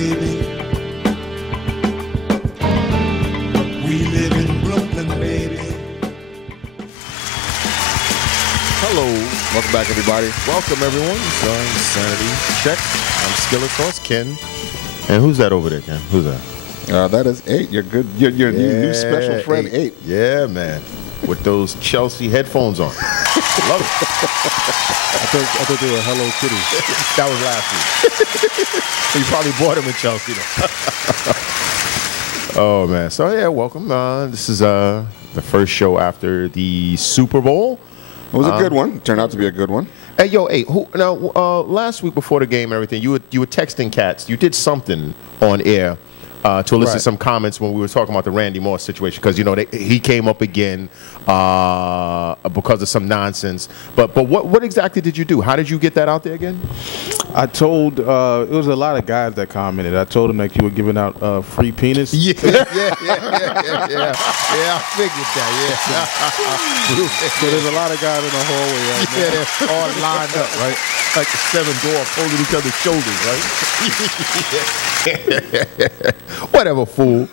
baby. We live in Brooklyn, baby. Hello. Welcome back, everybody. Welcome, everyone. It's Insanity Check. I'm Skillet Sauce, Ken. And who's that over there, Ken? Who's that? That is 8. You're good. Your new special friend, 8. Yeah, man. With those Chelsea headphones on. Love it. I thought they were Hello Kitty. That was last week. You probably bought them in Chelsea, though. Oh, man. So, yeah, welcome. This is the first show after the Super Bowl. It was a good one. It turned out to be a good one. Hey, yo, last week before the game and everything, you were texting Cats. You did something on air to elicit some comments when we were talking about the Randy Moss situation, because he came up again because of some nonsense. But what exactly did you do? How did you get that out there again? I told it was a lot of guys that commented. I told them that you were giving out free penis. Yeah. Yeah, I figured that. Yeah. So there's a lot of guys in the hallway right now. Yeah, they're all lined up, right? Like the 7 dwarfs holding each other's shoulders, right? Whatever, fool.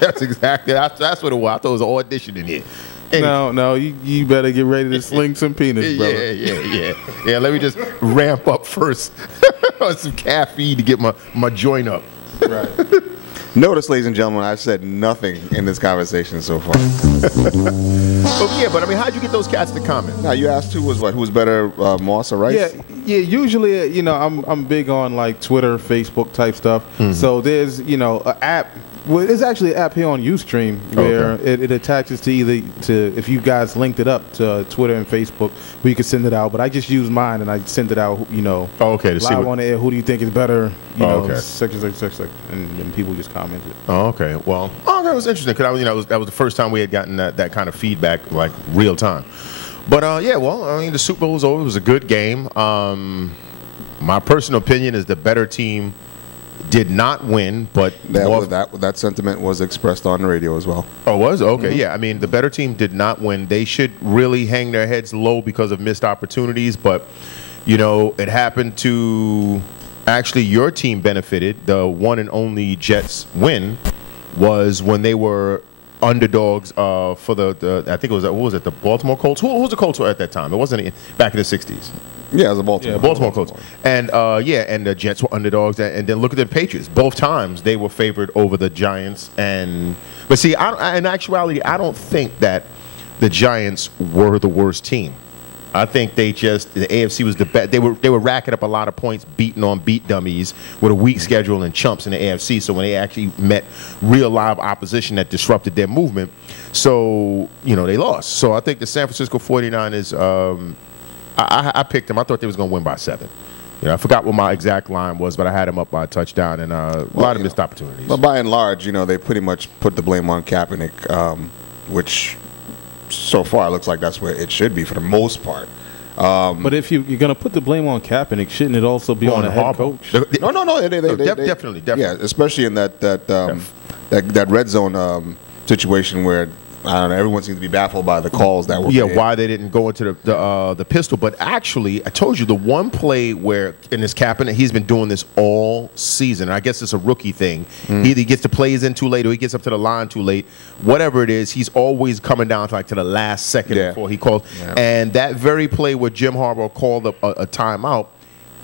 That's exactly. That's what it was. I thought it was an audition in here. Anyway. No, you better get ready to sling some penis, brother. Yeah, let me just ramp up first on some caffeine to get my joint up. Right. Notice, ladies and gentlemen, I've said nothing in this conversation so far. But I mean, how'd you get those cats to comment? Now, you asked who was better, Moss or Rice? Yeah. Usually, I'm big on like Twitter, Facebook type stuff. Mm-hmm. So there's an app. Well, there's actually an app here on Ustream where it attaches to if you guys linked it up to Twitter and Facebook, where you can send it out. But I just use mine and I send it out, to see live on the air. Who do you think is better? Such, and people just commented. Oh, okay. Well, that was interesting because that was the first time we had gotten that kind of feedback, like real time. But the Super Bowl was over. It was a good game. My personal opinion is the better team did not win, but that sentiment was expressed on the radio as well. Oh, was? Okay, mm-hmm. Yeah. I mean, the better team did not win. They should really hang their heads low because of missed opportunities, but it happened to actually your team benefited. The one and only Jets win was when they were underdogs for the I think it was the Baltimore Colts. Who was the Colts at that time? It wasn't back in the 60s. Yeah, it was the Baltimore. Yeah, Baltimore Colts. And and the Jets were underdogs. And then look at the Patriots. Both times they were favored over the Giants. But see, in actuality, I don't think that the Giants were the worst team. I think the AFC was the best. They were racking up a lot of points, beating on beat dummies with a weak schedule and chumps in the AFC. So when they actually met real live opposition that disrupted their movement, so they lost. So I think the San Francisco 49ers. I picked them. I thought they was going to win by 7. I forgot what my exact line was, but I had them up by a touchdown and a lot of missed opportunities. But by and large, they pretty much put the blame on Kaepernick, which so far looks like that's where it should be for the most part. But if you're going to put the blame on Kaepernick, shouldn't it also be on the head coach? No. Definitely. Yeah, especially in that red zone situation where I don't know, everyone seems to be baffled by the calls that were made. Why they didn't go into the pistol. But actually, I told you the one play where in this Kaepernick, he's been doing this all season. I guess it's a rookie thing. He either gets the plays in too late or he gets up to the line too late. Whatever it is, he's always coming down to the last second before he calls. Yeah. And that very play where Jim Harbaugh called a timeout,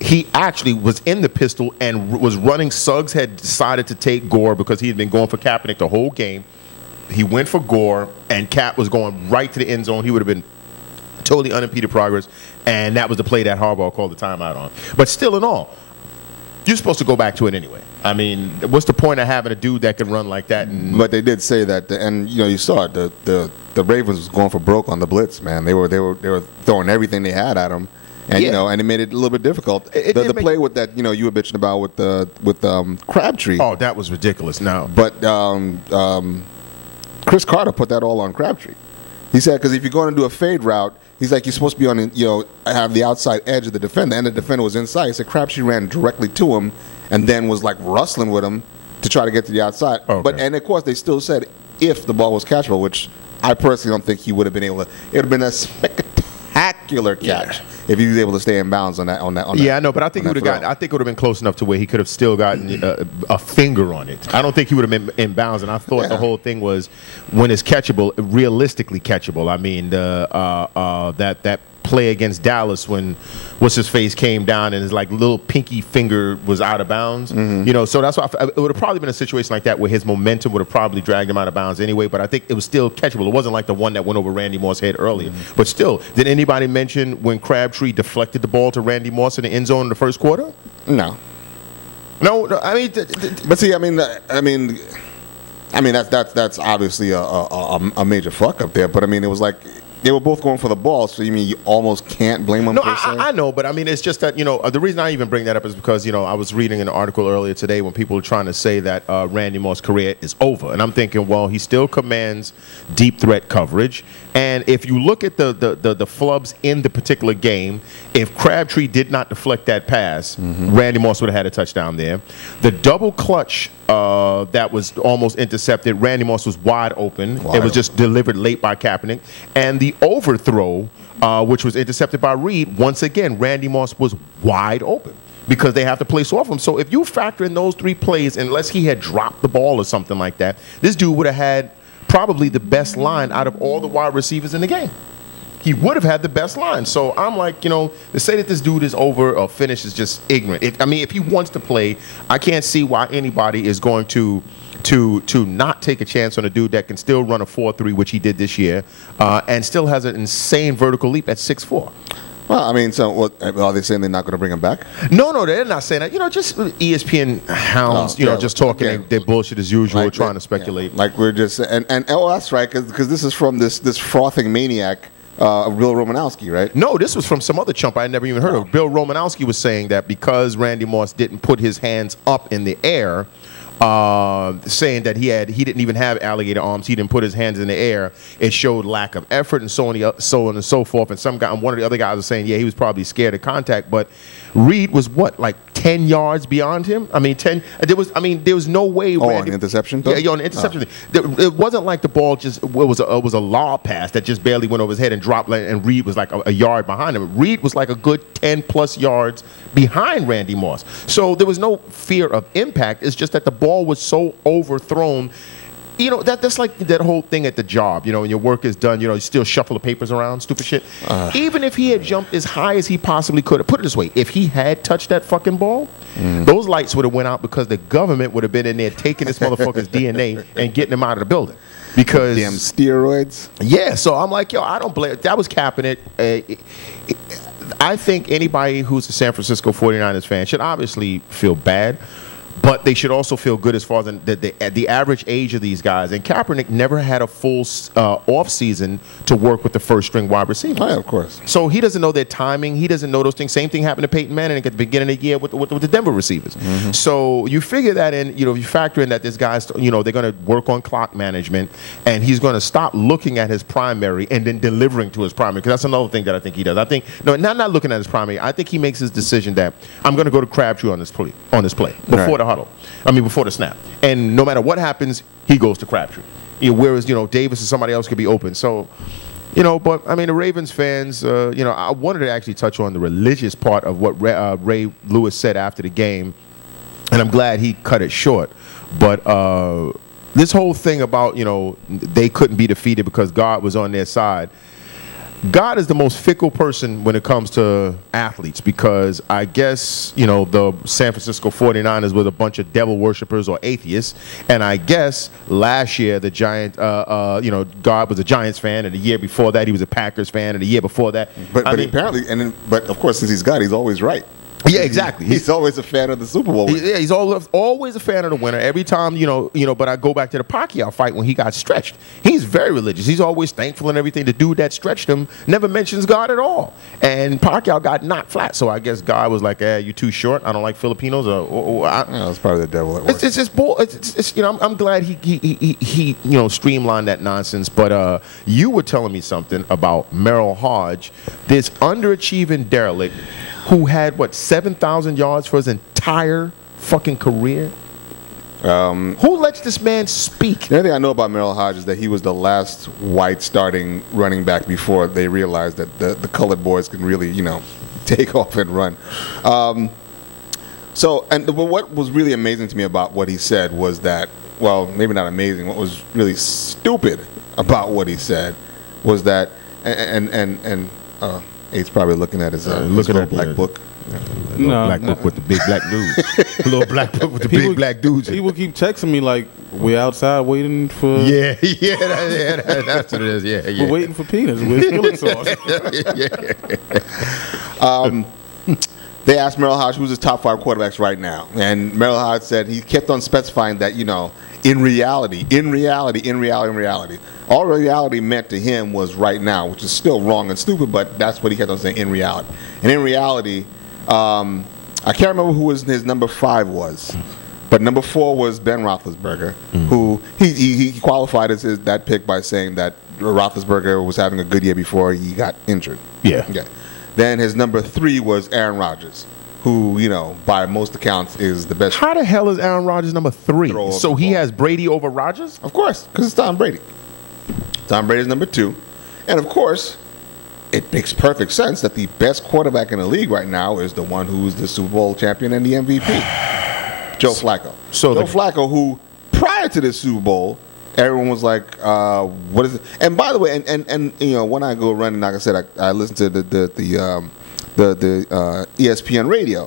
he actually was in the pistol and was running. Suggs had decided to take Gore because he had been going for Kaepernick the whole game. He went for Gore, and Cap was going right to the end zone. He would have been totally unimpeded progress, and that was the play that Harbaugh called the timeout on. But still in all, you're supposed to go back to it anyway. I mean, what's the point of having a dude that can run like that? But they did say that, and you saw it. The Ravens was going for broke on the blitz, man. They were throwing everything they had at him. And and it made it a little bit difficult. The play with that, you were bitching about with Crabtree. Oh, that was ridiculous. No, but Chris Carter put that all on Crabtree. He said because if you're going to do a fade route, he's like you're supposed to be on have the outside edge of the defender, and the defender was inside. He said Crabtree ran directly to him, and then was like rustling with him to try to get to the outside. Okay. And of course they still said if the ball was catchable, which I personally don't think he would have been able to. It would have been a spectacular spectacular catch if he was able to stay in bounds on that. Yeah, I know, but I think on he would that have gotten. I think it would have been close enough to where he could have still gotten a finger on it. I don't think he would have been in bounds, and I thought the whole thing was when it's catchable, realistically catchable. I mean, that play against Dallas when what's his face came down and his like little pinky finger was out of bounds. You know, so that's why it would have probably been a situation like that where his momentum would have probably dragged him out of bounds anyway. But I think it was still catchable. It wasn't like the one that went over Randy Moss' head earlier. But still, did anybody mention when Crabtree deflected the ball to Randy Moss in the end zone in the first quarter? No. No, I mean, but see, I mean, that's obviously a major fuck up there. But I mean, it was like they were both going for the ball, so you mean you almost can't blame them? No, per se? I know, but I mean, it's just that, you know, the reason I even bring that up is because, you know, I was reading an article earlier today when people were trying to say that Randy Moss' career is over. And I'm thinking, well, he still commands deep threat coverage. And if you look at the flubs in the particular game, if Crabtree did not deflect that pass, Randy Moss would have had a touchdown there. The double clutch that was almost intercepted, Randy Moss was wide open. It was just delivered late by Kaepernick. And the overthrow, which was intercepted by Reed, once again, Randy Moss was wide open because they have to place off him. So if you factor in those three plays, unless he had dropped the ball or something like that, this dude would have had probably the best line out of all the wide receivers in the game. He would have had the best line. So I'm like, you know, to say that this dude is over or finished is just ignorant. If he wants to play, I can't see why anybody is going to not take a chance on a dude that can still run a 4.3, which he did this year, and still has an insane vertical leap at 6'4". Well, I mean, so what, are they saying they're not going to bring him back? No, they're not saying that. You know, just ESPN hounds, just talking their bullshit as usual, like trying to speculate. Like we're just, and that's right, because this is from this frothing maniac, Bill Romanowski, right? No, this was from some other chump I had never even heard of. Bill Romanowski was saying that because Randy Moss didn't put his hands up in the air, saying that he didn't even have alligator arms. He didn't put his hands in the air. It showed lack of effort and so on and so forth. And one of the other guys was saying, he was probably scared of contact. But Reed was like 10 yards beyond him. I mean, 10. There was no way. On the interception? Yeah, on the interception. It wasn't like the ball just it was a lob pass that just barely went over his head and dropped, and Reed was like a yard behind him. Reed was like a good 10 plus yards behind Randy Moss. So there was no fear of impact. It's just that the ball was so overthrown. You know, that's like that whole thing at the job. You know, when your work is done, you still shuffle the papers around, stupid shit. Even if he had jumped as high as he possibly could have, put it this way, if he had touched that fucking ball, those lights would have went out because the government would have been in there taking this motherfucker's DNA and getting him out of the building. Because damn steroids. Yeah, so I'm like, I don't blame. That was capping it. I think anybody who's a San Francisco 49ers fan should obviously feel bad, but they should also feel good as far as the average age of these guys. And Kaepernick never had a full off season to work with the first string wide receiver. Oh, yeah, of course. So he doesn't know their timing. He doesn't know those things. Same thing happened to Peyton Manning at the beginning of the year with the Denver receivers. So you figure that in. You factor in that this guy's. They're going to work on clock management, and he's going to stop looking at his primary and then delivering to his primary. Because that's another thing that I think he does. I think not looking at his primary. I think he makes his decision that I'm going to go to Crabtree on this play before the huddle. Before the snap. And no matter what happens, he goes to Crabtree. Whereas, Davis or somebody else could be open. So, but the Ravens fans, I wanted to actually touch on the religious part of what Ray Lewis said after the game. And I'm glad he cut it short. But this whole thing about, they couldn't be defeated because God was on their side. God is the most fickle person when it comes to athletes because I guess, the San Francisco 49ers were a bunch of devil worshippers or atheists. And I guess last year the God was a Giants fan, and the year before that he was a Packers fan, and the year before that. But of course, since he's God, he's always right. Yeah, exactly. He's always a fan of the Super Bowl winner. Yeah, he's always a fan of the winner. Every time, but I go back to the Pacquiao fight when he got stretched. He's very religious. He's always thankful and everything. The dude that stretched him never mentions God at all. And Pacquiao got knocked flat. So I guess God was like, you're too short. I don't like Filipinos. It's probably the devil at work. It's just bull. I'm glad he streamlined that nonsense. But you were telling me something about Merrill Hodge, this underachieving derelict who had 7,000 yards for his entire fucking career. Who lets this man speak? The only thing I know about Merrill Hodge is that he was the last white starting running back before they realized that the colored boys can really, take off and run. But what was really amazing to me about what he said was that, well, maybe not amazing, what was really stupid about what he said was that, Abe's probably looking at his little black book. Black book with the big black dudes. A little black book with the big black dudes. People keep texting me like, we're outside waiting for... Yeah, that's what it is. Yeah. We're waiting for peanuts with skillet sauce. They asked Merrill Hodge who's his top 5 quarterbacks right now. And Merrill Hodge said he kept on specifying that, in reality, all reality meant to him was right now, which is still wrong and stupid, but that's what he kept on saying, in reality. And in reality, I can't remember who his number 5 was, but number 4 was Ben Roethlisberger, who he qualified as that pick by saying that Roethlisberger was having a good year before he got injured. Yeah. Okay. Then his number 3 was Aaron Rodgers, who, by most accounts, is the best. How the hell is Aaron Rodgers number 3? So he has Brady over Rodgers? Of course, because it's Tom Brady. Tom Brady's number 2. And, of course, it makes perfect sense that the best quarterback in the league right now is the one who's the Super Bowl champion and the MVP, Joe Flacco. Joe Flacco, who, prior to this Super Bowl, everyone was like, what is it? And by the way, and when I go running, like I said, I listen to the ESPN radio.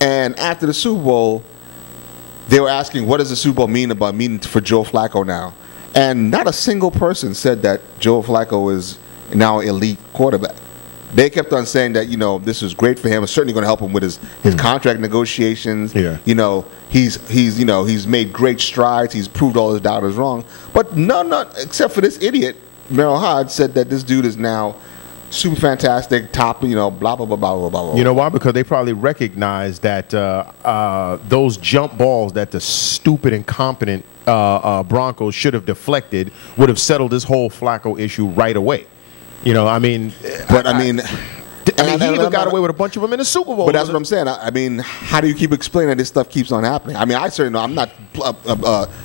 And after the Super Bowl, they were asking, what does the Super Bowl mean for Joe Flacco now? And not a single person said that Joe Flacco is now an elite quarterback. They kept on saying that, this is great for him. It's certainly going to help him with his contract negotiations. Yeah. He's made great strides. He's proved all his doubters wrong. But none except for this idiot, Merrill Hodge, said that this dude is now super fantastic, top, blah, blah, blah, blah, blah, blah. You know why? Because they probably recognize that those jump balls that the stupid, incompetent Broncos should have deflected would have settled this whole Flacco issue right away. He even got away with a bunch of them in the Super Bowl. But that's what I'm saying. How do you keep explaining that this stuff keeps on happening? I certainly know I'm not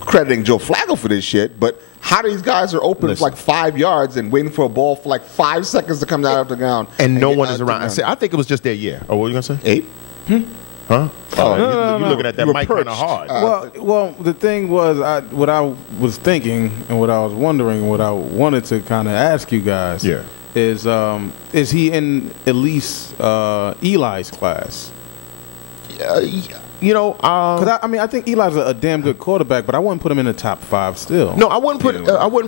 crediting Joe Flacco for this shit, but how these guys are open for like 5 yards and waiting for a ball for like 5 seconds to come down off the ground. And no one is around. I think it was just their year. Oh, what were you going to say? 8? Huh? Oh, you're looking at that mic kind of hard. Well, the thing was, what I was thinking and what I was wondering, and what I wanted to kind of ask you guys, is he in at least Eli's class? Because I think Eli's a damn good quarterback, but I wouldn't put him in the top 5 still. No, I wouldn't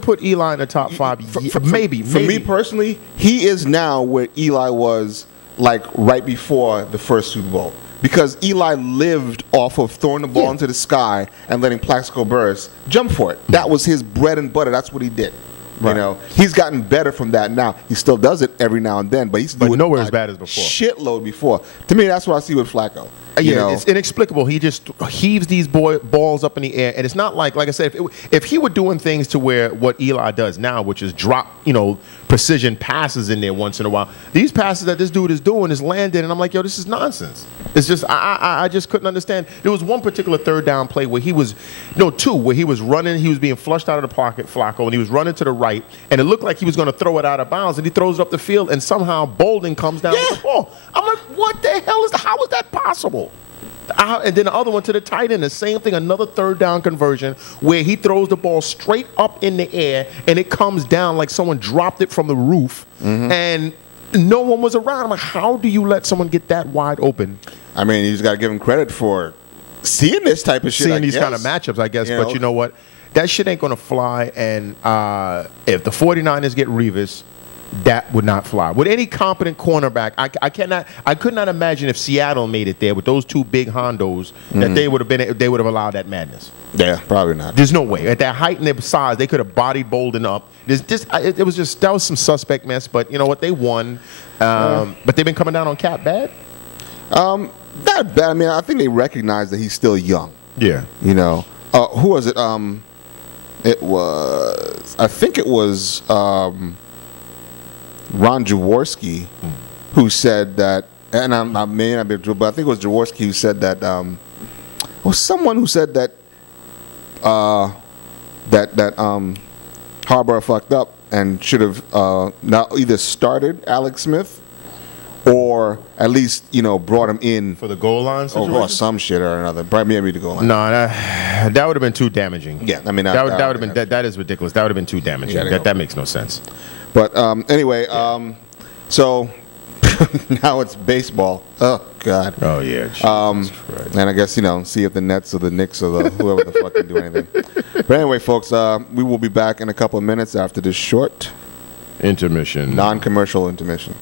put Eli in the top 5. Maybe. For me personally, he is now where Eli was like right before the first Super Bowl. Because Eli lived off of throwing the ball into the sky and letting Plaxico Burress jump for it. That was his bread and butter. That's what he did. Right. He's gotten better from that now. He still does it every now and then, but he's doing nowhere as bad as before. Shitload before. To me, that's what I see with Flacco. It's inexplicable. He just heaves these balls up in the air, and it's not like I said, if he were doing things to where what Eli does now, which is drop, precision passes in there once in a while. These passes that this dude is doing is landing, and I'm like, yo, this is nonsense. It's just I just couldn't understand. There was one particular third down play where two where he was running, he was being flushed out of the pocket, Flacco, and he was running to the right, and it looked like he was going to throw it out of bounds, and he throws it up the field, and somehow Bolden comes down with the ball. I'm like, what the hell how is that possible? And then the other one to the tight end, the same thing, another third down conversion where he throws the ball straight up in the air and it comes down like someone dropped it from the roof and no one was around. I'm like, how do you let someone get that wide open? You just got to give him credit for seeing this type of shit. Seeing these kind of matchups, I guess. But you know what? That shit ain't going to fly. And if the 49ers get Revis, that would not fly. With any competent cornerback, I could not imagine if Seattle made it there with those two big hondos that they would have allowed that madness. Yeah, probably not. There's no way. At that height and their size, they could have bodied Bolden up. That was some suspect mess, but you know what? They won. But they've been coming down on Cap bad? Not bad. I think they recognize that he's still young. Yeah. Who was it? I think it was Ron Jaworski who said that, and I may not be true, but I think it was Jaworski who said that, or someone who said that Harbaugh fucked up and should have now either started Alex Smith or at least brought him in For the goal line situation? or some shit or another. Probably maybe the goal line. No, that would have been too damaging. Yeah, I mean that would have been that is ridiculous. That would have been too damaging. Yeah, That makes no sense. But anyway, so now it's baseball. Oh God. Oh yeah. Jesus Christ. And I guess see if the Nets or the Knicks or the whoever the fuck can do anything. But anyway, folks, we will be back in a couple of minutes after this short Intermission. non-commercial intermission.